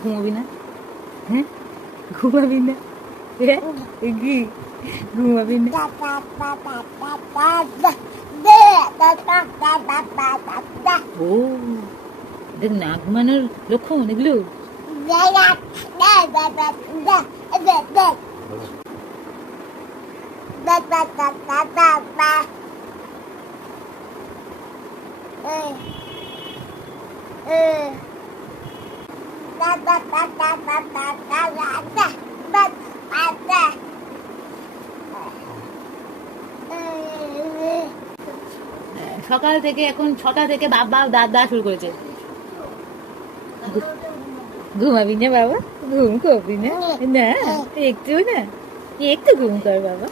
ঘুমাবি না? হ্যাঁ, ঘুমাবি না? হ্যাঁ, কি ঘুমাবি না? ও, দেখ না ঘুমানোর লক্ষণ এগুলো। সকাল থেকে এখন 6টা থেকে বাবা দাদা শুরু করেছে। ঘুমাবি না বাবা? ঘুম করবি না? না একটু না, একটু ঘুম কর বাবা।